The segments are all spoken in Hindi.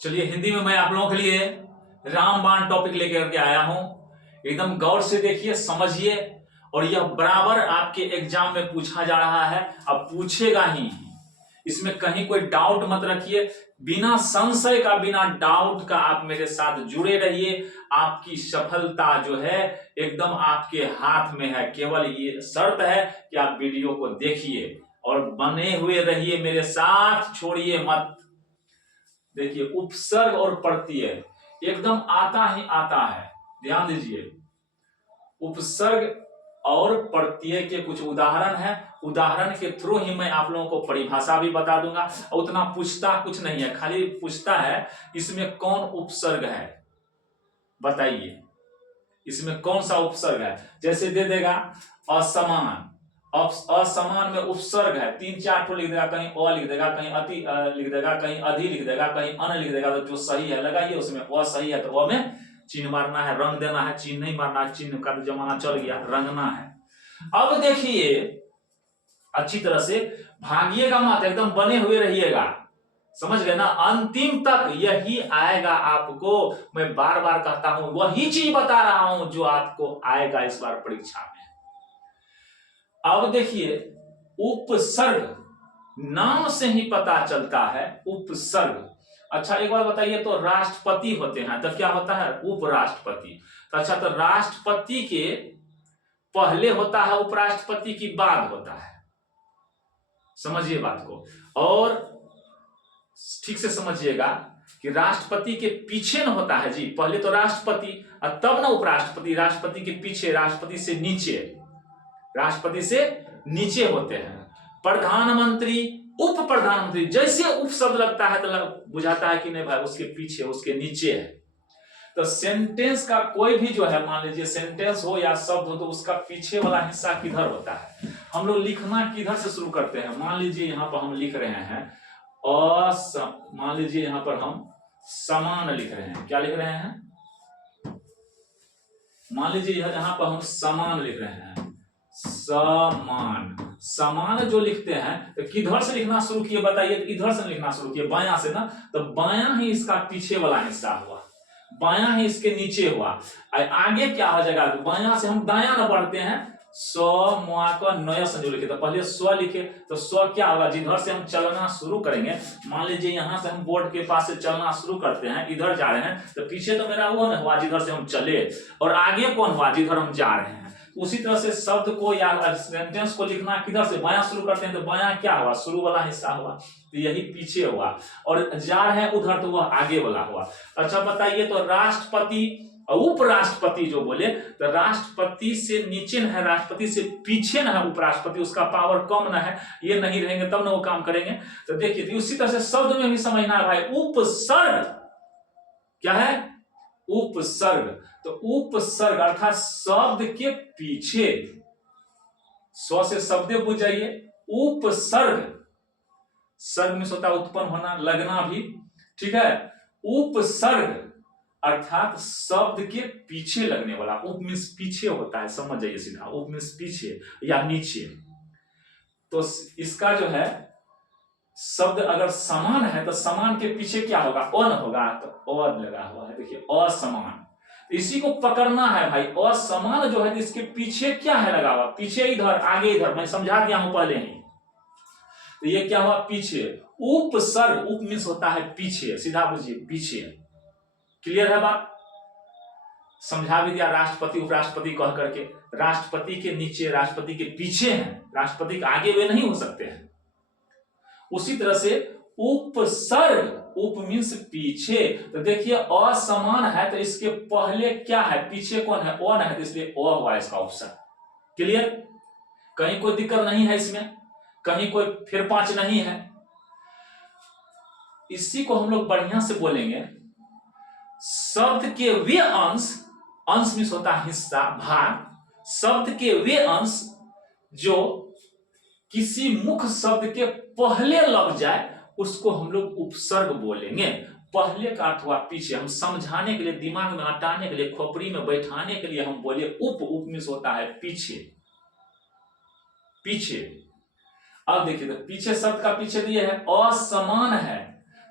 चलिए हिंदी में मैं आप लोगों के लिए रामबाण टॉपिक लेकर के आया हूं। एकदम गौर से देखिए, समझिए, और यह बराबर आपके एग्जाम में पूछा जा रहा है, अब पूछेगा ही। इसमें कहीं कोई डाउट मत रखिए, बिना संशय का, बिना डाउट का आप मेरे साथ जुड़े रहिए। आपकी सफलता जो है एकदम आपके हाथ में है। केवल ये शर्त है कि आप वीडियो को देखिए और बने हुए रहिए मेरे साथ, छोड़िए मत। देखिए, उपसर्ग और प्रत्यय एकदम आता ही आता है, ध्यान दीजिए। उपसर्ग और प्रत्यय के कुछ उदाहरण है, उदाहरण के थ्रू ही मैं आप लोगों को परिभाषा भी बता दूंगा। उतना पूछता कुछ नहीं है, खाली पूछता है इसमें कौन उपसर्ग है, बताइए इसमें कौन सा उपसर्ग है। जैसे दे देगा असमान, असमान में उपसर्ग है, 3-4 ठो लिख देगा, कहीं अ लिख देगा, कहीं अति लिख देगा, कहीं अधि लिख देगा, कहीं अन लिख देगा। तो जो सही है लगाइए, उसमें अ सही है तो अ में चिन्ह मारना है, रंग देना है, चिन्ह नहीं मारना है, चिन्ह का जमाना चल गया, रंगना है। अब देखिए अच्छी तरह से, भागिएगा मत, एकदम बने हुए रहिएगा, समझ गए ना। अंतिम तक यही आएगा आपको, मैं बार बार कहता हूं, वही चीज बता रहा हूं जो आपको आएगा इस बार परीक्षा में। अब देखिए, उपसर्ग नाम से ही पता चलता है, उपसर्ग। अच्छा एक बात बताइए, तो राष्ट्रपति होते हैं तो क्या होता है, उपराष्ट्रपति। तो अच्छा, तो राष्ट्रपति के पहले होता है उपराष्ट्रपति की बाद होता है, समझिए बात को। और ठीक से समझिएगा कि राष्ट्रपति के पीछे न होता है जी, पहले तो राष्ट्रपति और तब ना उपराष्ट्रपति, राष्ट्रपति के पीछे, राष्ट्रपति से नीचे, राष्ट्रपति से नीचे होते हैं प्रधानमंत्री, उप प्रधानमंत्री। जैसे उप शब्द लगता है तो बुझाता है कि नहीं भाई उसके पीछे, उसके नीचे है। तो सेंटेंस का कोई भी जो है, मान लीजिए सेंटेंस हो या शब्द हो, तो उसका पीछे वाला हिस्सा किधर होता है। हम लोग लिखना किधर से शुरू करते हैं, मान लीजिए यहां पर हम लिख रहे हैं मान लीजिए यहां पर हम समान लिख रहे हैं, क्या लिख रहे हैं, मान लीजिए यहां पर हम समान लिख रहे हैं, समान। समान जो लिखते हैं तो किधर से लिखना शुरू किए बताइए, तो इधर से लिखना शुरू किए, बायां से ना। तो बायां ही इसका पीछे वाला हिस्सा हुआ, बायां ही इसके नीचे हुआ। आगे क्या हो जाएगा, तो बायां से हम दायां न बढ़ते हैं, स मुआ का नया संजो लिखे, तो पहले स्व लिखे, तो स्व क्या होगा, जिधर से हम चलना शुरू करेंगे, मान लीजिए यहां से हम बोर्ड के पास से चलना शुरू करते हैं, इधर जा रहे हैं, तो पीछे तो मेरा वो ना हुआ जिधर से हम चले, और आगे कौन हुआ, जिधर हम जा रहे हैं। उसी तरह से शब्द को या सेंटेंस को लिखना किधर से, बायां शुरू करते हैं, तो बायां क्या हुआ, शुरू वाला हिस्सा हुआ, तो यही पीछे हुआ, और जा रहे हैं उधर तो वह आगे वाला हुआ। अच्छा बताइए, तो राष्ट्रपति और उपराष्ट्रपति जो बोले, तो राष्ट्रपति से नीचे न है, राष्ट्रपति से पीछे न है उपराष्ट्रपति, उसका पावर कम न है, ये नहीं रहेंगे तब ना वो काम करेंगे। तो देखिए, उसी तरह से शब्द में भी समझना है भाई, उपसर्ग क्या है, उपसर्ग। तो उपसर्ग अर्थात शब्द के पीछे, स्व से शब्द बुझ जाइए, उपसर्ग, सर्ग में होता उत्पन्न होना, लगना भी, ठीक है। उपसर्ग अर्थात शब्द के पीछे लगने वाला, उप मीन्स पीछे होता है, समझ जाइए सीधा, उप मीन्स पीछे या नीचे। तो इसका जो है शब्द अगर समान है तो समान के पीछे क्या होगा, अन होगा, तो अ लगा हुआ है, देखिए असमान। इसी को पकड़ना है भाई, असमान जो है इसके पीछे क्या है लगा हुआ, पीछे इधर, आगे इधर, मैं समझा दिया हूं पहले ही। तो ये क्या हुआ, पीछे। उपसर्ग, उप मीन्स होता है पीछे, सीधा बुझिए पीछे। क्लियर है बात, समझा भी दिया, राष्ट्रपति उपराष्ट्रपति कह करके, राष्ट्रपति के नीचे, राष्ट्रपति के पीछे हैं, राष्ट्रपति के आगे वे नहीं हो सकते हैं। उसी तरह से उपसर्ग, उप मीन्स पीछे, तो देखिए असमान है तो इसके पहले क्या है, पीछे कौन है, अन है, तो इसलिए अ हुआ इसका उपसर्ग। क्लियर, कहीं कोई दिक्कत नहीं है इसमें, कहीं कोई फिर पांच नहीं है। इसी को हम लोग बढ़िया से बोलेंगे, शब्द के वे अंश, अंश मीन्स होता है हिस्सा, भाग, शब्द के वे अंश जो किसी मुख्य शब्द के पहले लग जाए उसको हम लोग उपसर्ग बोलेंगे। पहले का अर्थ हुआ पीछे, हम समझाने के लिए, दिमाग में हटाने के लिए, खोपड़ी में बैठाने के लिए हम बोले उप, उप मीन्स होता है पीछे, पीछे। अब देखिए, तो पीछे शब्द का पीछे दिए है, असमान है,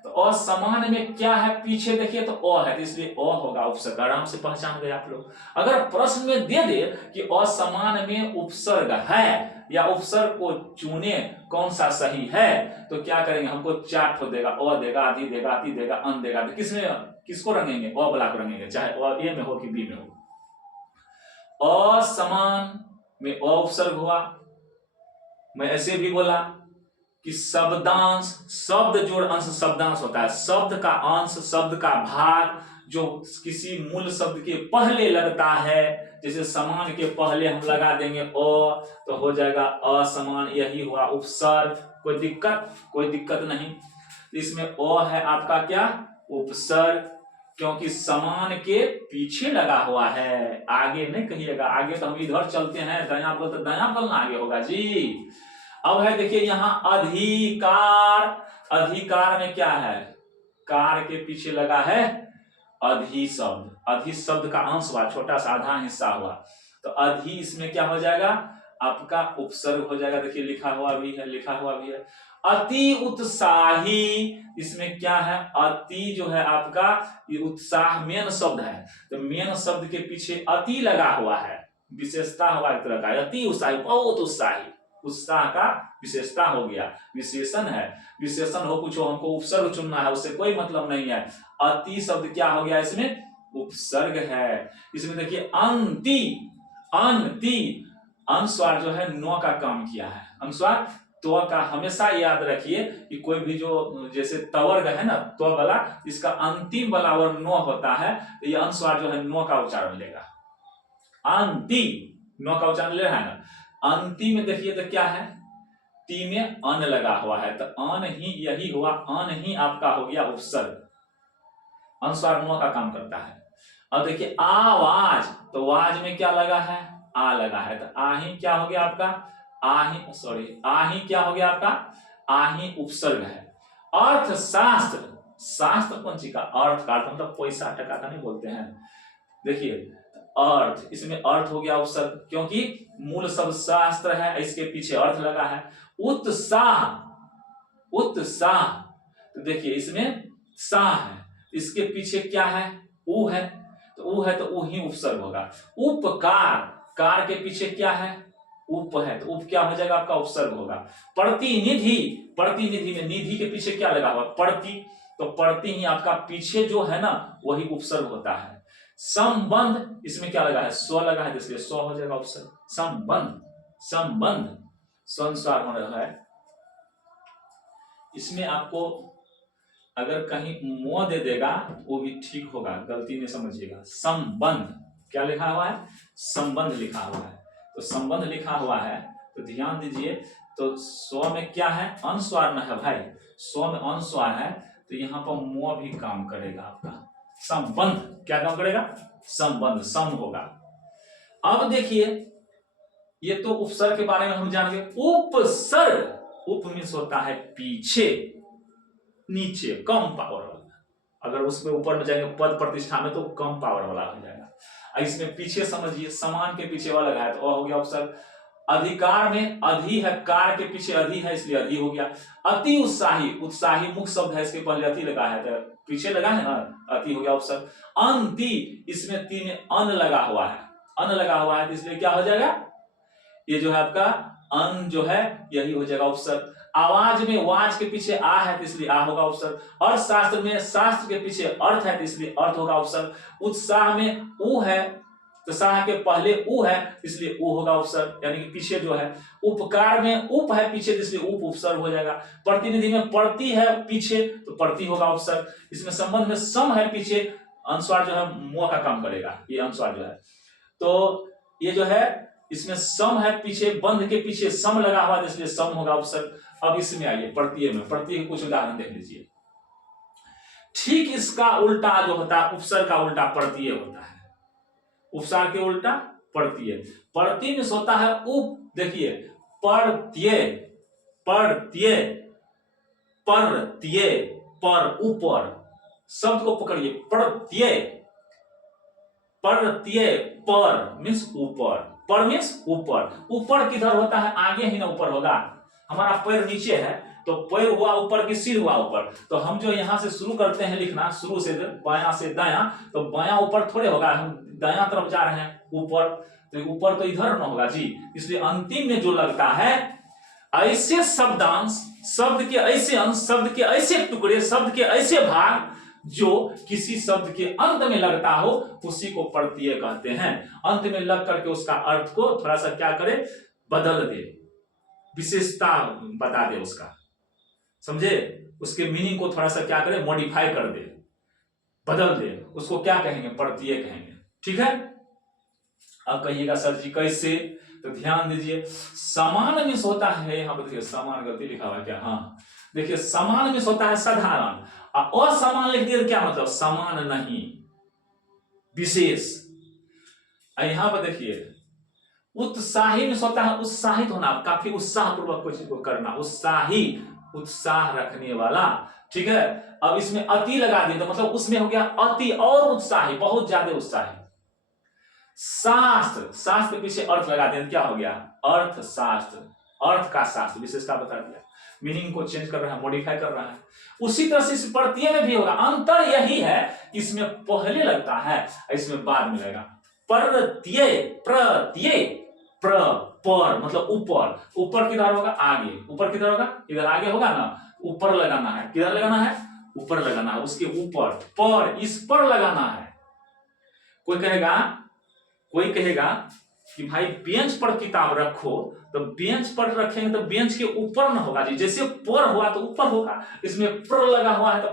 तो असमान में क्या है पीछे देखिए तो अ है, तो इसलिए अ होगा उपसर्ग। आराम से पहचान गए आप लोग। अगर प्रश्न में दे दे कि असमान में उपसर्ग है या उपसर्ग को चुने कौन सा सही है, तो क्या करेंगे, हमको 4 ठो देगा, अ देगा, आधी देगा, अति देगा, अन देगा, तो किसमें किसको रंगेंगे, अ वाला को रंगेंगे, चाहे अ ए में हो कि बी में हो। असमान में अ उपसर्ग हुआ। मैं ऐसे भी बोला कि शब्दांश, शब्द जोड़ अंश शब्दांश होता है। शब्द का अंश, शब्द का भाग जो किसी मूल शब्द के पहले लगता है, जैसे समान के पहले हम लगा देंगे अ, तो हो जाएगा असमान, यही हुआ उपसर्ग। कोई दिक्कत नहीं। इसमें अ है आपका क्या, उपसर्ग, क्योंकि समान के पीछे लगा हुआ है, आगे नहीं कहिएगा। आगे तो हम इधर चलते हैं, दायां बोल तो दायां बोलना आगे होगा जी। अब है देखिए यहाँ अधिकार। अधिकार में क्या है, कार के पीछे लगा है अधि शब्द। अधि शब्द का अंश हुआ, छोटा सा आधा हिस्सा हुआ, तो अधि इसमें क्या हो जाएगा, आपका उपसर्ग हो जाएगा। देखिए लिखा हुआ भी है। अति उत्साही, इसमें क्या है, अति जो है आपका, ये उत्साह मेन शब्द है, तो मेन शब्द के पीछे अति लगा हुआ है, विशेषता हुआ एक तरह का, अति उत्साही, बहुत उत्साही, उत्साह का विशेषता हो गया, विशेषण है। विशेषण हो कुछ हो, हमको उपसर्ग चुनना है, उससे कोई मतलब नहीं है। अति शब्द क्या हो गया, इसमें उपसर्ग है। इसमें देखिए अंति, अनति, अनुस्वार जो है नो का काम किया है। अनुस्वार तो का हमेशा याद रखिए कि कोई भी जो जैसे तवर्ग है ना, तो वाला, इसका अंतिम वाला वर्ण नो होता है, तो ये अनुस्वार जो है नो का उच्चारण लेगा। अंति नो का उच्चारण ले रहा है ना। अंति में देखिए तो क्या है, ती में अन लगा हुआ है, तो अन ही यही हुआ, अन ही आपका हो गया उपसर्ग। अनुस्वार नो का काम करता है। अब देखिए आवाज, तो वाज में क्या लगा है, आ लगा है, तो आही क्या हो गया आपका, आही क्या हो गया आपका, आही उपसर्ग है। अर्थशास्त्र, शास्त्र कौन सी का, अर्थ का, अर्थ मतलब पैसा टका का नहीं बोलते हैं। देखिए अर्थ, इसमें अर्थ हो गया उपसर्ग, क्योंकि मूल शब्द शास्त्र है, इसके पीछे अर्थ लगा है। उत्साह, उत्साह, तो देखिए इसमें सा है, इसके पीछे क्या है, ऊ है, तो ऊ है तो ऊ ही उपसर्ग होगा। उपकार, कार के पीछे क्या है, उप है, तो उप क्या हो जाएगा आपका, उपसर्ग होगा। प्रतिनिधि, प्रतिनिधि में निधि के पीछे क्या लगा हुआ, प्रति, तो प्रति ही आपका पीछे जो है ना वही उपसर्ग होता है। संबंध, इसमें क्या लगा है, स्व लगा है, इसलिए स्व हो जाएगा उपसर्ग। संबंध, संबंध संस्वार हो रहा है। इसमें आपको अगर कहीं मो दे देगा वो भी ठीक होगा, गलती नहीं समझिएगा। संबंध क्या लिखा हुआ है, संबंध लिखा हुआ है, तो संबंध लिखा हुआ है, तो ध्यान दीजिए। तो स्व में क्या है, अनुस्वार न है भाई, स्व में अनुस्वार है, तो यहाँ पर मो भी काम करेगा आपका। संबंध क्या काम करेगा, संबंध, सम होगा। अब देखिए ये तो उपसर्ग के बारे में हम जान गए। उपसर्ग, उप मीन्स होता है पीछे, नीचे, कम पावर वाला। अगर उसमें ऊपर में जाएंगे पद प्रतिष्ठा में तो कम पावर वाला हो जाएगा। इसमें पीछे समझिए, समान के पीछे वाला है तो हो गया उपसर्ग। अधिकार में अधि है, कार के पीछे अधि है, इसलिए अधि हो गया। अति उत्साही, उत्साही मुख्य शब्द है, इसके पहले अति लगा है तो पीछे लगा है ना, अति हो गया उपसर्ग। अंति, इसमें ती में अन लगा हुआ है, अन लगा हुआ है, तो इसलिए क्या हो जाएगा, ये जो है आपका अन जो है यही हो जाएगा उपसर्ग। आवाज में वाज के पीछे आ है, तो इसलिए आ होगा उपसर्ग। अर्थशास्त्र में शास्त्र के पीछे अर्थ है, तो इसलिए अर्थ होगा उपसर्ग। उत्साह में ऊ है, तो साह के पहले ऊ है, इसलिए ऊ होगा उपसर्ग, यानी कि पीछे जो है। उपकार में उप है पीछे, इसलिए उप उपसर्ग हो जाएगा। प्रतिनिधि में प्रति है पीछे, तो प्रति होगा उपसर्ग। इसमें संबंध में सम है पीछे, अनुस्वार जो है मुंह का काम करेगा, ये अनुस्वार जो है। तो ये जो है इसमें सम है पीछे, बंध के पीछे सम लगा हुआ, इसलिए सम होगा उपसर्ग। अब इसमें आइए प्रत्यय में, प्रत्यय के कुछ उदाहरण देख लीजिए। ठीक इसका उल्टा जो होता है, उपसर्ग का उल्टा प्रत्यय होता है। उपसर्ग के उल्टा प्रत्यय, प्रत्यय में होता है उप। देखिए प्रत्यय, प्रत्यय, प्रत्यय, पर, ऊपर, शब्द को पकड़िए, प्रत्यय, प्रत्यय, पर मीन्स ऊपर, पर मीन्स ऊपर। ऊपर किधर होता है, आगे ही ना ऊपर होगा। हमारा पैर नीचे है तो पैर हुआ ऊपर की सिर हुआ ऊपर। तो हम जो यहाँ से शुरू करते हैं लिखना, शुरू से बायां से दायां, तो बायां ऊपर थोड़े होगा, हम दायां तरफ जा रहे हैं ऊपर, तो ऊपर तो इधर ना होगा जी। इसलिए अंतिम में जो लगता है ऐसे शब्दांश, शब्द के ऐसे अंश, शब्द के ऐसे टुकड़े, शब्द के ऐसे भाग जो किसी शब्द के अंत में लगता हो उसी को प्रत्यय कहते हैं। अंत में लग करके उसका अर्थ को थोड़ा सा क्या करे, बदल दे, विशेषता बता दे उसका, समझे, उसके मीनिंग को थोड़ा सा क्या करे, मॉडिफाई कर दे, बदल दे, उसको क्या कहेंगे, प्रत्यय कहेंगे। ठीक है। अब कहिएगा सर जी कैसे, तो ध्यान दीजिए, समान मिस होता है, यहां पर देखिए समान गलती लिखा हुआ है क्या, हाँ देखिए समान मिस होता है साधारण, असमान लिख दिया क्या मतलब, समान नहीं, विशेष। यहां पर देखिए उत्साही मिस होता है उत्साहित होना, काफी उत्साह पूर्वक कुछ को करना, उत्साही, उत्साह रखने वाला। ठीक है। अब इसमें अति लगा दिया तो मतलब उसमें हो गया अति और उत्साही, बहुत ज्यादा उत्साही। शास्त्र, शास्त्र पीछे अर्थ लगा दिया क्या हो गया, अर्थ शास्त्र, अर्थ का शास्त्र, विशेषता बता दिया, मीनिंग को चेंज कर रहा है, मॉडिफाई कर रहा है। उसी तरह से इस प्रत्यय में भी होगा, अंतर यही है इसमें पहले लगता है, इसमें बाद में लगेगा। प्रत्यय, प्रत्यय, पर मतलब ऊपर, ऊपर किधर होगा, आगे, ऊपर किधर होगा, इधर आगे होगा ना, ऊपर लगाना है, किधर लगाना है, ऊपर लगाना है, उसके ऊपर, पर, इस पर लगाना है। कोई कहेगा कि भाई बेंच पर किताब रखो, तो बेंच पर रखेंगे तो बेंच के ऊपर ना होगा जी, जैसे पर हुआ तो ऊपर होगा, इसमें प्र लगा हुआ है तो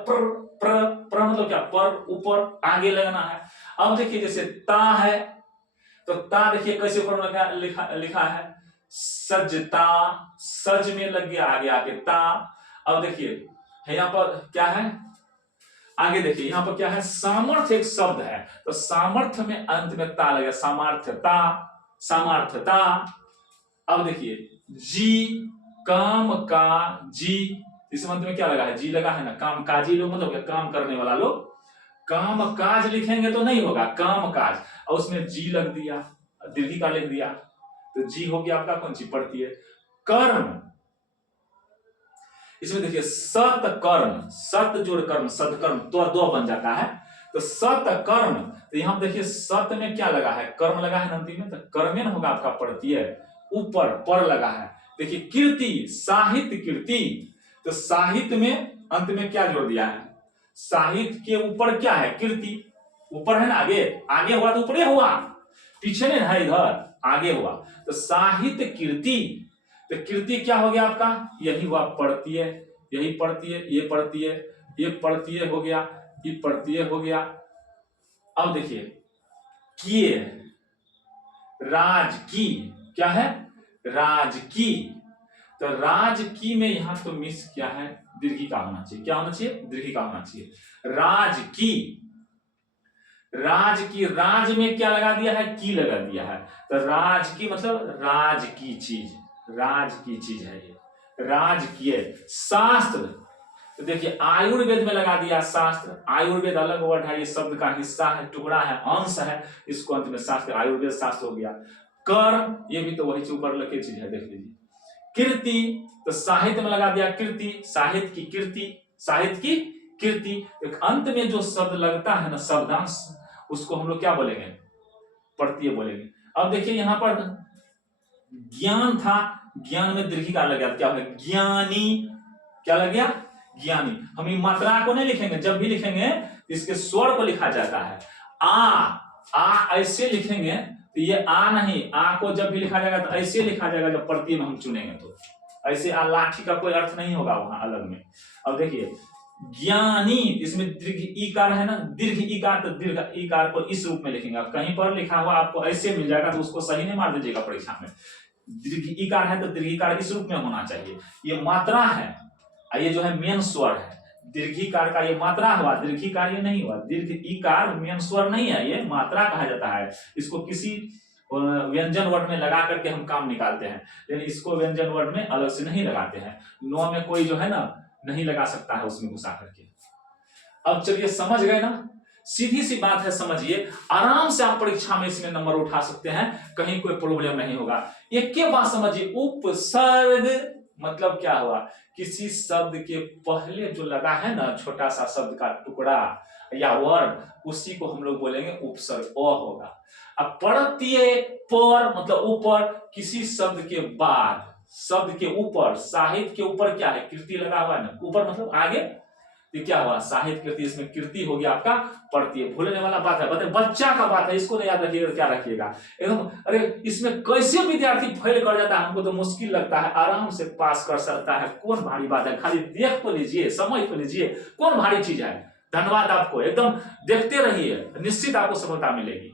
प्र मतलब क्या, पर, ऊपर, आगे लगाना है। अब देखिए जैसे ता है, तो ता देखिए कैसे ऊपर लिखा है, सजता, सज में लग गया आगे आके ता। अब देखिए यहाँ पर क्या है, आगे देखिए यहाँ पर क्या है, सामर्थ्य एक शब्द है, तो सामर्थ्य में अंत में ता लगे, सामर्थ्यता, सामर्थ्यता। अब देखिए जी, काम का जी, इस अंत में क्या लगा है, जी लगा है ना, काम काजी लोग मतलब काम करने वाला लोग, काम काज लिखेंगे तो नहीं होगा, काम काज, और उसमें जी लग दिया, दीर्घी का लिख दिया, तो जी हो गया आपका कौन सी पड़ती है, कर्म। इसमें देखिए सत कर्म, सत जोड़ कर्म, सदकर्म, तो दो बन जाता है, तो सत कर्म। तो यहां देखिए सत में क्या लगा है, कर्म लगा है अंतिम में, तो कर्मेन होगा आपका प्रत्यय, ऊपर पर लगा है। देखिए कीर्ति, साहित्य कीर्ति, तो साहित्य में अंत में क्या जोड़ दिया है, साहित्य के ऊपर क्या है, कीर्ति, ऊपर है ना, आगे हुआ तो ऊपर हुआ, पीछे नहीं है, इधर आगे हुआ, तो साहित्य कीर्ति। तो कीर्ति क्या हो गया आपका, यही हुआ प्रत्यय, यही प्रत्यय, ये प्रत्यय, ये प्रत्यय हो गया, ये प्रत्यय हो गया। अब देखिए किए, राजकी, क्या है, राजकी, तो राजकी में यहां तो मिस क्या है, दीर्घी का होना चाहिए, क्या होना चाहिए, दीर्घी का होना चाहिए, राजकी, राज की, राज में क्या लगा दिया है, की लगा दिया है, तो राज की मतलब राज की चीज, राज की चीज है ये, राजकीय। शास्त्र, तो देखिए आयुर्वेद में लगा दिया शास्त्र, आयुर्वेद अलग वर्ड है, ये शब्द का हिस्सा है, टुकड़ा है, अंश है, इसको अंत में शास्त्र, आयुर्वेद शास्त्र हो गया। कर्म, ये भी तो वही ऊपर लगे चीज है, देख लीजिए। कीर्ति, तो साहित्य में लगा दिया कीर्ति, साहित्य की कीर्ति, साहित्य की कीर्ति। एक अंत में जो शब्द लगता है ना, शब्दांश, उसको हम लोग क्या बोलेंगे, प्रत्यय बोलेंगे। अब देखिए यहां पर ज्ञान था, ज्ञान में दीर्घी का लग गया, क्या हो गया, ज्ञानी, क्या लग गया, ज्ञानी। हम ये मात्रा को नहीं लिखेंगे, जब भी लिखेंगे इसके स्वर को लिखा जाता है, आ ऐसे लिखेंगे, तो ये आ नहीं, आ को जब भी लिखा जाएगा तो ऐसे लिखा जाएगा, जब प्रत्यय में हम चुनेंगे तो ऐसे, आ लाठी का कोई अर्थ नहीं होगा वहां अलग में। अब देखिए ज्ञानी, इसमें दीर्घ ईकार है ना, दीर्घ ईकार, तो दीर्घ ईकार को इस रूप में लिखेंगे, कहीं पर लिखा हुआ आपको ऐसे मिल जाएगा तो उसको सही नहीं मार दीजिएगा परीक्षा में। दीर्घ ईकार है तो दीर्घ ईकार इस रूप में होना चाहिए, ये मात्रा है, ये जो है मेन स्वर है, दीर्घिकार का ये मात्रा हुआ, दीर्घिकार ये नहीं हुआ, दीर्घ ईकार मेन स्वर नहीं है, ये मात्रा कहा जाता है, इसको किसी व्यंजन वर्ड में लगा करके हम काम निकालते हैं, लेकिन इसको व्यंजन वर्ड में अलग से नहीं लगाते हैं, नो में कोई जो है ना नहीं लगा सकता है उसमें घुसा करके। अब चलिए समझ गए ना, सीधी सी बात है, समझिए, आराम से आप परीक्षा में इसमें नंबर उठा सकते हैं, कहीं कोई प्रॉब्लम नहीं होगा। एक के बात समझिए, उपसर्ग मतलब क्या हुआ, किसी शब्द के पहले जो लगा है ना छोटा सा शब्द का टुकड़ा या वर्ड, उसी को हम लोग बोलेंगे उपसर्ग, अ होगा। अब प्रत्यय पर मतलब ऊपर, किसी शब्द के बाद, शब्द के ऊपर, साहित्य के ऊपर क्या है, कृति लगा हुआ है ना, ऊपर मतलब आगे, तो क्या हुआ साहित्य कृति, इसमें कृति होगी आपका प्रत्यय। भूलने वाला बात है, बताए बच्चा का बात है, इसको नहीं याद रखिएगा, क्या रखिएगा एकदम। अरे इसमें कैसे विद्यार्थी फेल कर जाता है, हमको तो मुश्किल लगता है, आराम से पास कर सकता है, कौन भारी बात है, खाली देख तो लीजिए, समझ तो लीजिए, कौन भारी चीज है। धन्यवाद आपको, एकदम देखते रहिए, निश्चित आपको सफलता मिलेगी।